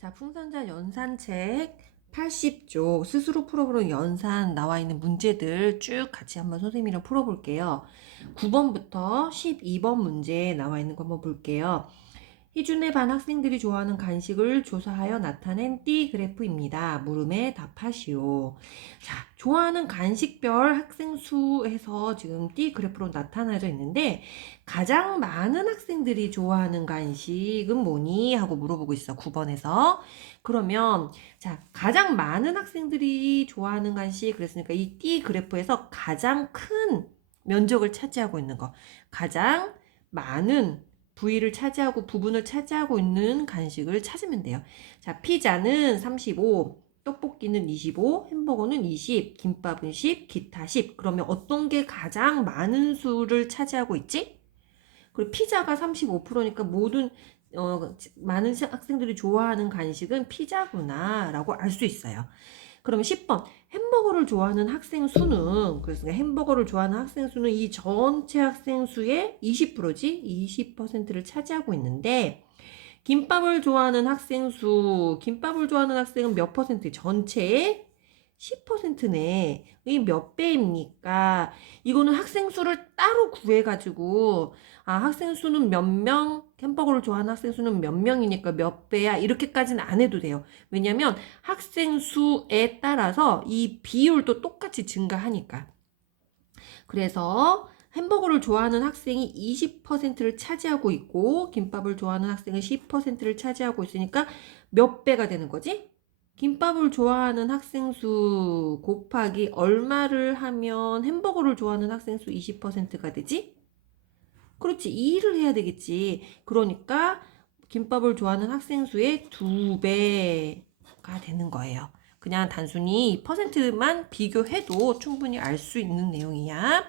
자, 풍선자 연산책 80쪽 스스로 풀어보는 연산 나와 있는 문제들 쭉 같이 한번 선생님이랑 풀어볼게요. 9번부터 12번 문제 나와 있는 거 한번 볼게요. 희준의 반 학생들이 좋아하는 간식을 조사하여 나타낸 띠 그래프입니다. 물음에 답하시오. 자, 좋아하는 간식별 학생 수에서 지금 띠 그래프로 나타나져 있는데 가장 많은 학생들이 좋아하는 간식은 뭐니? 하고 물어보고 있어. 9번에서. 그러면 자, 가장 많은 학생들이 좋아하는 간식 그랬으니까 이 띠 그래프에서 가장 큰 면적을 차지하고 있는 거. 가장 많은 부위를 차지하고 부분을 차지하고 있는 간식을 찾으면 돼요. 자, 피자는 35, 떡볶이는 25, 햄버거는 20, 김밥은 10, 기타 10. 그러면 어떤 게 가장 많은 수를 차지하고 있지? 그리고 피자가 35%니까 모든 많은 학생들이 좋아하는 간식은 피자구나 라고 알 수 있어요. 그러면 10번 햄버거를 좋아하는 학생 수는 그래서 햄버거를 좋아하는 학생 수는 이 전체 학생 수의 20%지 20%를 차지하고 있는데 김밥을 좋아하는 학생 수 김밥을 좋아하는 학생은 몇 퍼센트 전체의 10%네. 이 몇 배입니까? 이거는 학생 수를 따로 구해가지고, 아, 학생 수는 몇 명, 햄버거를 좋아하는 학생 수는 몇 명이니까 몇 배야? 이렇게까지는 안 해도 돼요. 왜냐면 학생 수에 따라서 이 비율도 똑같이 증가하니까. 그래서 햄버거를 좋아하는 학생이 20%를 차지하고 있고, 김밥을 좋아하는 학생은 10%를 차지하고 있으니까 몇 배가 되는 거지? 김밥을 좋아하는 학생 수 곱하기 얼마를 하면 햄버거를 좋아하는 학생 수 20%가 되지? 그렇지. 2를 해야 되겠지. 그러니까 김밥을 좋아하는 학생 수의 2배가 되는 거예요. 그냥 단순히 퍼센트만 비교해도 충분히 알 수 있는 내용이야.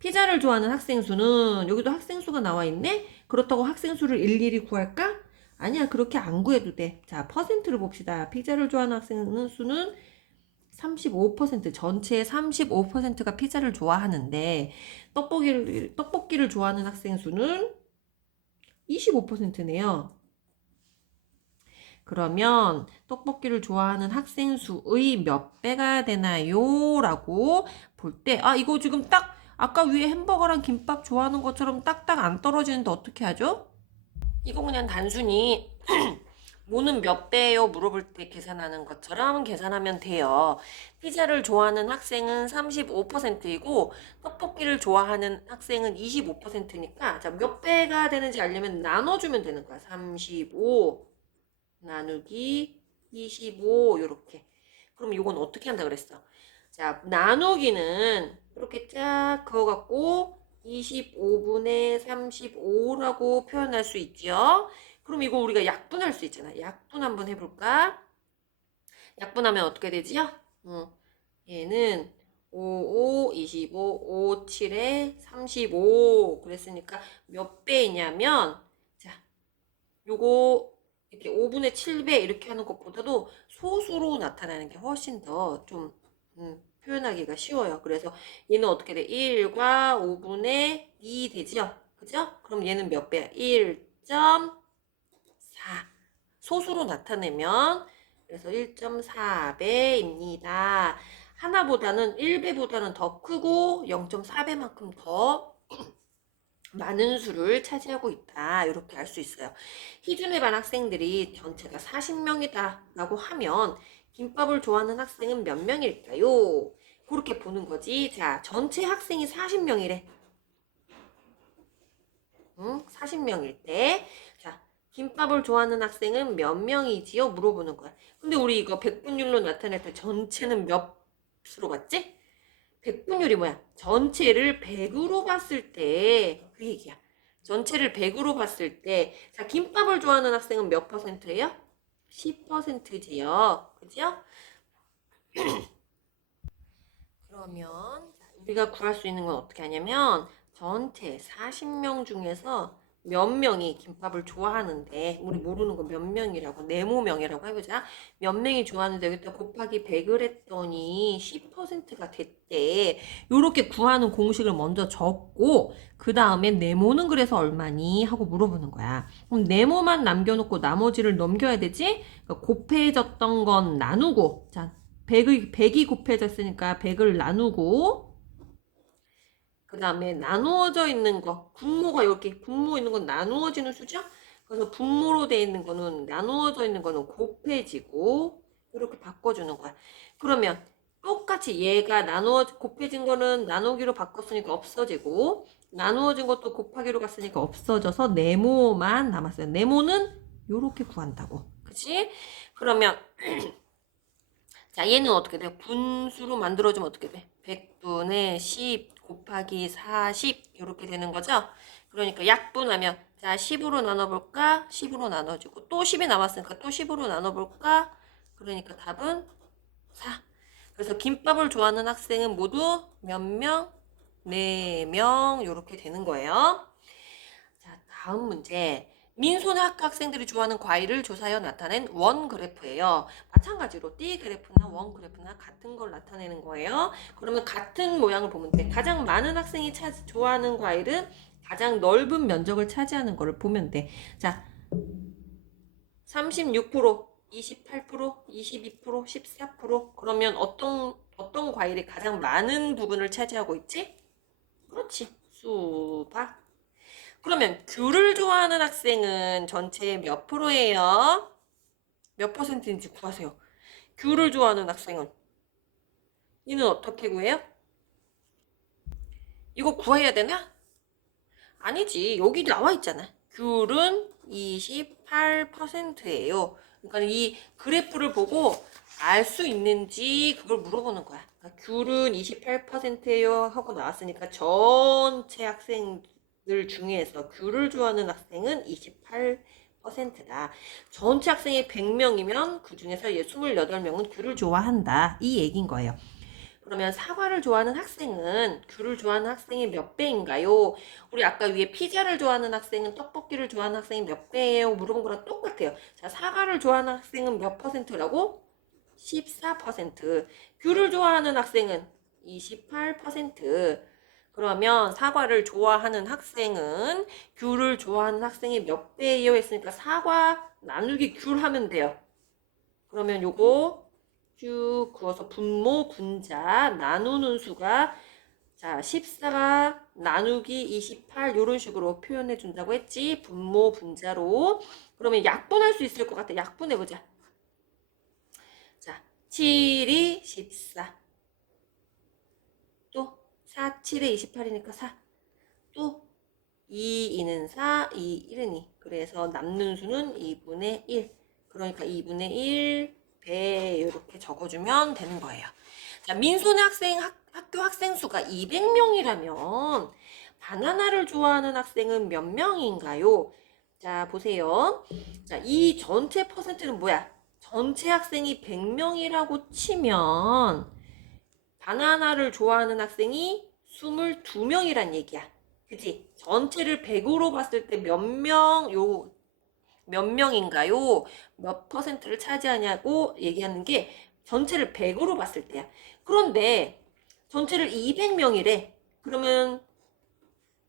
피자를 좋아하는 학생 수는 여기도 학생 수가 나와 있네? 그렇다고 학생 수를 일일이 구할까? 아니야, 그렇게 안 구해도 돼. 자, 퍼센트를 봅시다. 피자를 좋아하는 학생 수는 35%, 전체의 35%가 피자를 좋아하는데, 떡볶이를 좋아하는 학생 수는 25%네요. 그러면 떡볶이를 좋아하는 학생 수의 몇 배가 되나요? 라고 볼 때, 아, 이거 지금 딱 아까 위에 햄버거랑 김밥 좋아하는 것처럼 딱딱 안 떨어지는데 어떻게 하죠? 이거 그냥 단순히 뭐는 몇 배예요? 물어볼 때 계산하는 것처럼 계산하면 돼요. 피자를 좋아하는 학생은 35%이고 떡볶이를 좋아하는 학생은 25%니까 자, 몇 배가 되는지 알려면 나눠주면 되는 거야. 35 나누기 25 요렇게. 그럼 이건 어떻게 한다 그랬어? 자, 나누기는 이렇게 쫙 그어갖고 25분의 35라고 표현할 수 있죠. 그럼 이거 우리가 약분할 수 있잖아. 약분 한번 해볼까? 약분하면 어떻게 되지요? 얘는 5, 5, 25, 5, 7에 35 그랬으니까 몇 배이냐면 자, 요거 이렇게 5분의 7배 이렇게 하는 것보다도 소수로 나타나는 게 훨씬 더 좀 표현하기가 쉬워요. 그래서 얘는 어떻게 돼? 1과 5분의 2 되죠? 그죠? 그럼 얘는 몇 배야? 1.4 소수로 나타내면 그래서 1.4배입니다. 하나보다는 1배보다는 더 크고 0.4배만큼 더 많은 수를 차지하고 있다. 이렇게 알 수 있어요. 희준의 반 학생들이 전체가 40명이다 라고 하면 김밥을 좋아하는 학생은 몇 명일까요? 그렇게 보는 거지. 자, 전체 학생이 40명이래. 응? 40명일 때. 자, 김밥을 좋아하는 학생은 몇 명이지요? 물어보는 거야. 근데 우리 이거 백분율로 나타낼 때 전체는 몇으로 봤지? 백분율이 뭐야? 전체를 100으로 봤을 때 그 얘기야. 전체를 100으로 봤을 때 자, 김밥을 좋아하는 학생은 몇 퍼센트예요? 10%지요. 그죠? 그러면 우리가 구할 수 있는 건 어떻게 하냐면 전체 40명 중에서 몇 명이 김밥을 좋아하는데 우리 모르는 거 몇 명이라고 네모명이라고 해보자. 몇 명이 좋아하는데 여기다 곱하기 100을 했더니 10%가 됐대. 요렇게 구하는 공식을 먼저 적고 그 다음에 네모는 그래서 얼마니? 하고 물어보는 거야. 그럼 네모만 남겨놓고 나머지를 넘겨야 되지? 그러니까 곱해졌던 건 나누고 자 100이 곱해졌으니까 100을 나누고 그 다음에 나누어져 있는 거, 분모가 이렇게 분모 있는 건 나누어지는 수죠? 그래서 분모로 되어 있는 거는 나누어져 있는 거는 곱해지고 이렇게 바꿔주는 거야. 그러면 똑같이 얘가 곱해진 거는 나누기로 바꿨으니까 없어지고 나누어진 것도 곱하기로 갔으니까 없어져서 네모만 남았어요. 네모는 이렇게 구한다고. 그치? 그러면 자, 얘는 어떻게 돼? 분수로 만들어주면 어떻게 돼? 100분의 10 곱하기 40 이렇게 되는 거죠? 그러니까 약분하면 자, 10으로 나눠볼까? 10으로 나눠주고 또 10이 남았으니까 또 10으로 나눠볼까? 그러니까 답은 4. 그래서 김밥을 좋아하는 학생은 모두 몇 명? 4명 이렇게 되는 거예요. 자, 다음 문제. 민소네 학교 학생들이 좋아하는 과일을 조사하여 나타낸 원 그래프예요. 마찬가지로 띠 그래프나 원 그래프나 같은 걸 나타내는 거예요. 그러면 같은 모양을 보면 돼. 가장 많은 학생이 좋아하는 과일은 가장 넓은 면적을 차지하는 거를 보면 돼. 자, 36%, 28%, 22%, 14%. 그러면 어떤 과일이 가장 많은 부분을 차지하고 있지? 그렇지. 수박. 그러면 귤을 좋아하는 학생은 전체의 몇 프로예요? 몇 퍼센트인지 구하세요. 귤을 좋아하는 학생은 이는 어떻게 구해요? 이거 구해야 되나? 아니지. 여기 나와 있잖아. 귤은 28%예요. 그러니까 이 그래프를 보고 알 수 있는지 그걸 물어보는 거야. 그러니까 귤은 28%예요 하고 나왔으니까 전체 학생들 중에서 귤을 좋아하는 학생은 28%다. 전체 학생이 100명이면 그 중에서 28명은 귤을 좋아한다. 이 얘기인 거예요. 그러면 사과를 좋아하는 학생은 귤을 좋아하는 학생이 몇 배인가요? 우리 아까 위에 피자를 좋아하는 학생은 떡볶이를 좋아하는 학생이 몇 배예요? 물어본 거랑 똑같아요. 자, 사과를 좋아하는 학생은 몇 퍼센트라고? 14%. 귤을 좋아하는 학생은 28%. 그러면 사과를 좋아하는 학생은 귤을 좋아하는 학생이 몇 배예요? 했으니까 사과 나누기 귤 하면 돼요. 그러면 요거 쭉 그어서 분모 분자 나누는 수가 자 14가 나누기 28 이런 식으로 표현해 준다고 했지. 분모 분자로. 그러면 약분할 수 있을 것 같아. 약분해보자. 자 7이 14 또 4, 7에 28이니까 4 또 2, 2는 4, 2, 1은 2 그래서 남는 수는 2분의 1 그러니까 2분의 1 배 이렇게 적어주면 되는 거예요. 자, 민소네 학교 학생 수가 200명이라면 바나나를 좋아하는 학생은 몇 명인가요? 자, 보세요. 자, 이 전체 퍼센트는 뭐야? 전체 학생이 100명이라고 치면 바나나를 좋아하는 학생이 22명이란 얘기야. 그치? 전체를 100으로 봤을 때 몇 명인가요? 몇 퍼센트를 차지하냐고 얘기하는 게 전체를 100으로 봤을 때야. 그런데 전체를 200명이래. 그러면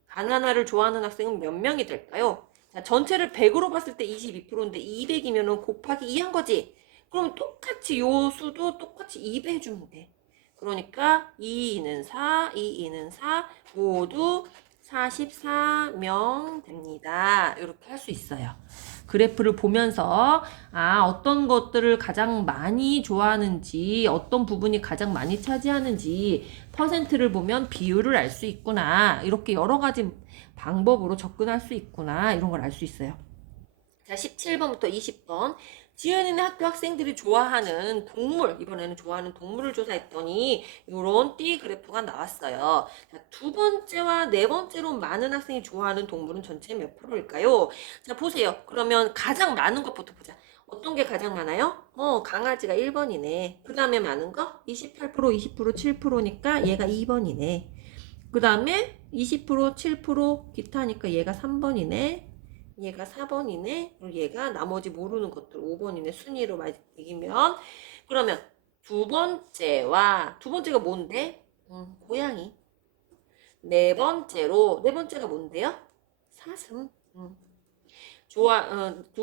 바나나를 좋아하는 학생은 몇 명이 될까요? 자, 전체를 100으로 봤을 때 22%인데 200이면 곱하기 2 한 거지. 그럼 똑같이 요 수도 똑같이 2배 해주면 돼. 그러니까 2는 4, 2는 4 모두 44명 됩니다. 이렇게 할 수 있어요. 그래프를 보면서 어떤 것들을 가장 많이 좋아하는지 어떤 부분이 가장 많이 차지하는지 퍼센트를 보면 비율을 알 수 있구나. 이렇게 여러 가지 방법으로 접근할 수 있구나. 이런 걸 알 수 있어요. 자, 17번부터 20번. 지은이네 학교 학생들이 좋아하는 동물, 이번에는 좋아하는 동물을 조사했더니 이런 띠 그래프가 나왔어요. 자, 두 번째와 네 번째로 많은 학생이 좋아하는 동물은 전체 몇 프로일까요? 자, 보세요. 그러면 가장 많은 것부터 보자. 어떤 게 가장 많아요? 강아지가 1번이네. 그 다음에 많은 거? 28%, 20%, 7%니까 얘가 2번이네. 그 다음에 20%, 7% 기타니까 얘가 3번이네. 얘가 4번이네. 그리고 얘가 나머지 모르는 것들 5번이네. 순위로 매기면. 그러면 두 번째가 뭔데? 고양이. 네 번째가 뭔데요? 사슴. 두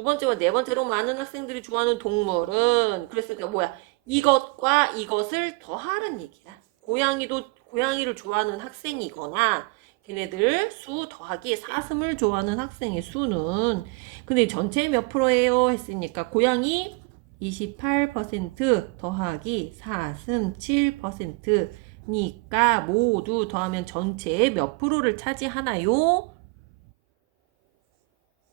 번째와 네 번째로 많은 학생들이 좋아하는 동물은 그랬으니까 뭐야? 이것과 이것을 더하는 얘기야. 고양이를 좋아하는 학생이거나 걔네들 수 더하기 사슴을 좋아하는 학생의 수는 근데 전체 몇 프로예요? 했으니까 고양이 28% 더하기 사슴 7%니까 모두 더하면 전체의 몇 프로를 차지하나요?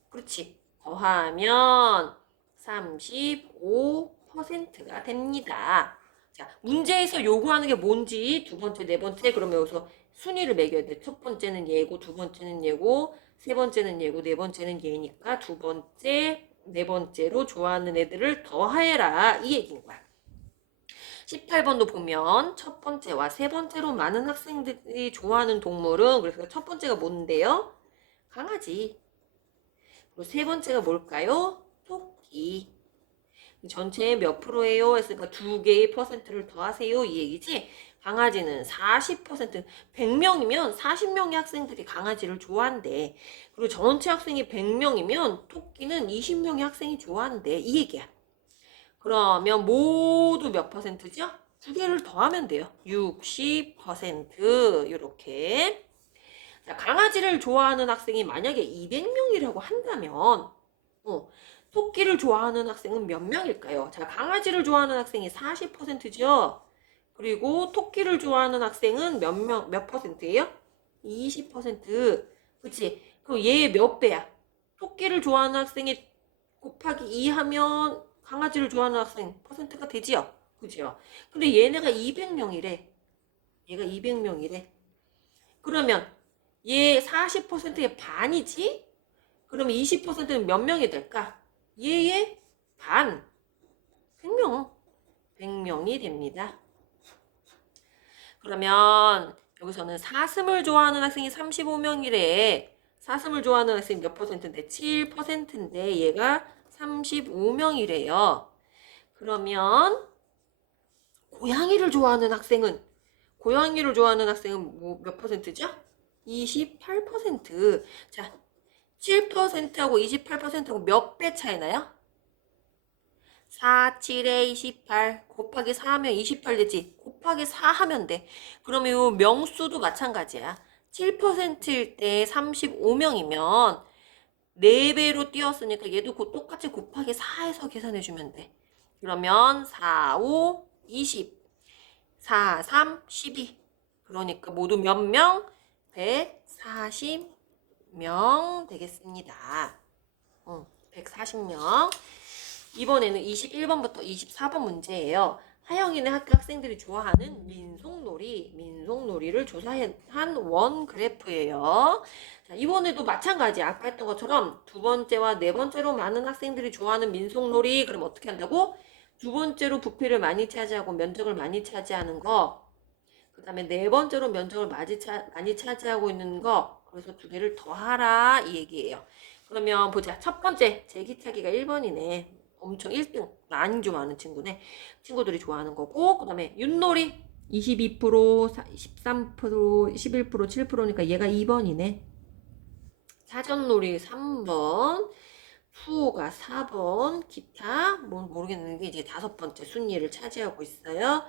그렇지. 더하면 35%가 됩니다. 자, 문제에서 요구하는 게 뭔지 두 번째, 네 번째 그러면 여기서 순위를 매겨야 돼. 첫 번째는 얘고, 두 번째는 얘고, 세 번째는 얘고, 네 번째는 얘니까 두 번째, 네 번째로 좋아하는 애들을 더해라. 이 얘기인 거야. 18번도 보면 첫 번째와 세 번째로 많은 학생들이 좋아하는 동물은 그래서 첫 번째가 뭔데요? 강아지. 그리고 세 번째가 뭘까요? 토끼. 전체의 몇 프로예요? 했으니까 두 개의 퍼센트를 더하세요. 이 얘기지. 강아지는 40%, 100명이면 40명의 학생들이 강아지를 좋아한대. 그리고 전체 학생이 100명이면 토끼는 20명의 학생이 좋아한대. 이 얘기야. 그러면 모두 몇 퍼센트죠? 두 개를 더하면 돼요. 60% 이렇게. 자, 강아지를 좋아하는 학생이 만약에 200명이라고 한다면 토끼를 좋아하는 학생은 몇 명일까요? 자, 강아지를 좋아하는 학생이 40%죠. 그리고 토끼를 좋아하는 학생은 몇 퍼센트예요? 20%. 그치? 그럼 얘 몇 배야? 토끼를 좋아하는 학생이 곱하기 2 하면 강아지를 좋아하는 학생 퍼센트가 되지요? 그죠? 근데 얘네가 200명이래. 얘가 200명이래. 그러면 얘 40%의 반이지? 그러면 20%는 몇 명이 될까? 얘의 반. 100명. 100명이 됩니다. 그러면 여기서는 사슴을 좋아하는 학생이 35명이래. 사슴을 좋아하는 학생이 몇 퍼센트인데? 7%인데 얘가 35명이래요. 그러면 고양이를 좋아하는 학생은 몇 퍼센트죠? 28%. 자, 7%하고 28%하고 몇 배 차이 나요? 4, 7에 28 곱하기 4 하면 28 되지. 곱하기 4 하면 돼. 그러면 이 명수도 마찬가지야. 7%일 때 35명이면 4배로 띄웠으니까 얘도 똑같이 곱하기 4해서 계산해주면 돼. 그러면 4, 5, 20, 4, 3, 12. 그러니까 모두 몇 명? 140명 되겠습니다. 140명. 이번에는 21번부터 24번 문제예요. 하영이네 학교 학생들이 좋아하는 민속놀이를 조사한 원 그래프예요. 자, 이번에도 마찬가지 아까 했던 것처럼 두 번째와 네 번째로 많은 학생들이 좋아하는 민속놀이 그럼 어떻게 한다고? 두 번째로 부피를 많이 차지하고 면적을 많이 차지하는 거. 그 다음에 네 번째로 면적을 많이 차지하고 있는 거. 그래서 두 개를 더하라 이 얘기예요. 그러면 보자. 첫 번째 제기차기가 1번이네. 엄청 1등 많이 좋아하는 친구네. 친구들이 좋아하는 거고 그 다음에 윷놀이 22%, 13%, 11%, 7%니까 얘가 2번이네. 사전놀이 3번, 수호가 4번, 기타 모르겠는데 이제 5번째 순위를 차지하고 있어요.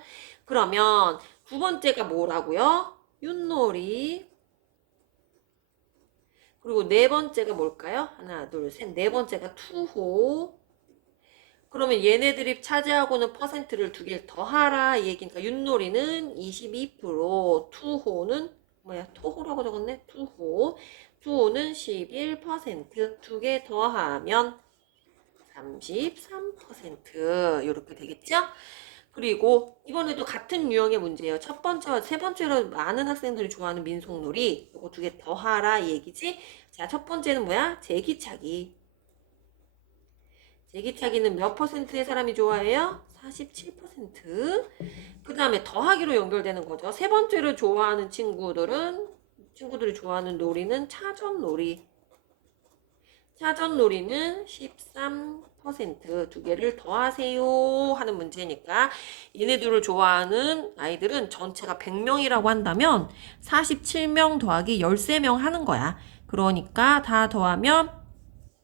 그러면 두 번째가 뭐라고요? 윷놀이. 그리고 네 번째가 뭘까요? 하나, 둘, 셋. 네 번째가 투호. 그러면 얘네들이 차지하고는 퍼센트를 두 개를 더하라 이 얘기니까 윷놀이는 22%, 투호는 토호라고 적었네. 투호는 11%, 두 개 더하면 33% 이렇게 되겠죠? 그리고 이번에도 같은 유형의 문제예요. 첫 번째와 세 번째로 많은 학생들이 좋아하는 민속놀이 이거 두 개 더하라 이 얘기지. 자, 첫 번째는 뭐야? 제기차기. 제기차기는 몇 퍼센트의 사람이 좋아해요? 47%. 그 다음에 더하기로 연결되는 거죠. 세 번째로 좋아하는 친구들이 좋아하는 놀이는 차전놀이. 사전놀이는 13%두 개를 더하세요 하는 문제니까 얘네들을 좋아하는 아이들은 전체가 100명이라고 한다면 47명 더하기 13명 하는 거야. 그러니까 다 더하면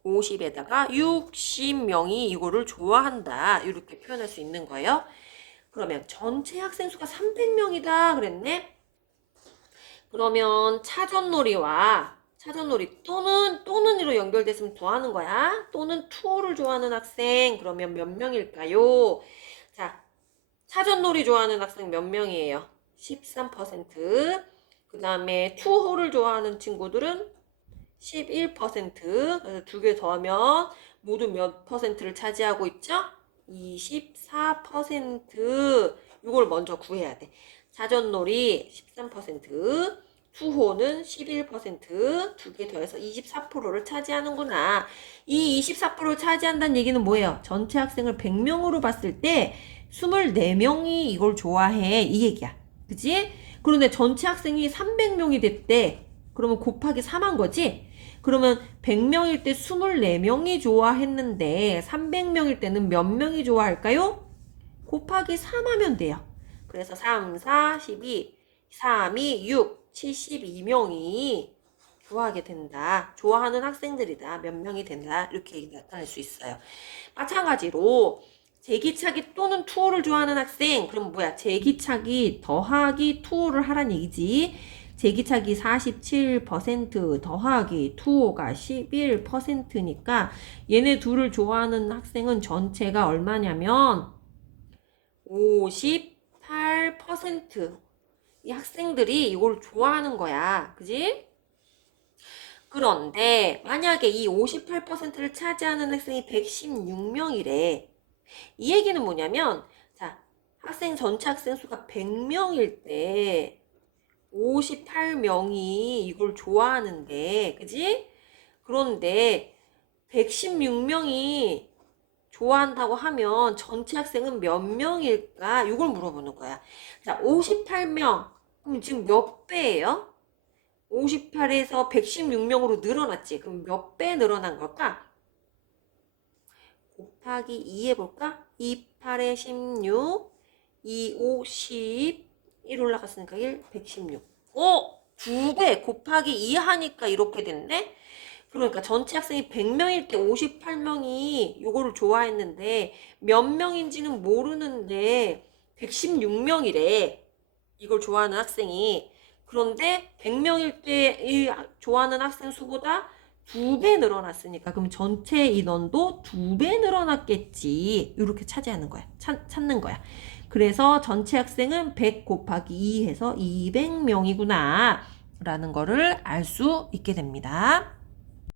50에다가 60명이 이거를 좋아한다. 이렇게 표현할 수 있는 거예요. 그러면 전체 학생 수가 300명이다 그랬네. 그러면 차전놀이 또는으로 연결됐으면 더하는 거야. 또는 투어를 좋아하는 학생 그러면 몇 명일까요? 자, 차전놀이 좋아하는 학생 몇 명이에요? 13%. 그 다음에 투호를 좋아하는 친구들은 11%. 그래서 두 개 더하면 모두 몇 퍼센트를 차지하고 있죠? 24%. 이걸 먼저 구해야 돼. 사전놀이 13%, 투호는 11%, 두 개 더해서 24%를 차지하는구나. 이 24%를 차지한다는 얘기는 뭐예요? 전체 학생을 100명으로 봤을 때 24명이 이걸 좋아해. 이 얘기야. 그치? 그런데 전체 학생이 300명이 됐대. 그러면 곱하기 3한 거지? 그러면 100명일 때 24명이 좋아했는데 300명일 때는 몇 명이 좋아할까요? 곱하기 3하면 돼요. 그래서 3, 4, 12, 3, 2, 6, 72명이 좋아하게 된다. 좋아하는 학생들이다. 몇 명이 된다. 이렇게 나타낼 수 있어요. 마찬가지로 제기차기 또는 투어를 좋아하는 학생. 그럼 뭐야? 제기차기 더하기 투어를 하란 얘기지. 제기차기 47% 더하기 투어가 11%니까 얘네 둘을 좋아하는 학생은 전체가 얼마냐면 58%. 이 학생들이 이걸 좋아하는 거야. 그지? 그런데 만약에 이 58%를 차지하는 학생이 116명이래. 이 얘기는 뭐냐면 자, 학생 전체 학생 수가 100명일 때 58명이 이걸 좋아하는데, 그지? 그런데 116명이 좋아한다고 하면 전체 학생은 몇 명일까? 이걸 물어보는 거야. 자, 58명. 그럼 지금 몇 배예요? 58에서 116명으로 늘어났지. 그럼 몇 배 늘어난 걸까? 곱하기 2 해볼까? 2, 8에 16, 2, 5, 10, 1 올라갔으니까 1, 116. 2배 곱하기 2 하니까 이렇게 됐네? 그러니까 전체 학생이 100명일 때 58명이 이거를 좋아했는데 몇 명인지는 모르는데 116명이래. 이걸 좋아하는 학생이. 그런데 100명일 때 좋아하는 학생 수보다 2배 늘어났으니까 그럼 전체 인원도 2배 늘어났겠지. 이렇게 차지하는 거야. 찾는 거야. 그래서 전체 학생은 100 곱하기 2 해서 200명이구나 라는 거를 알 수 있게 됩니다.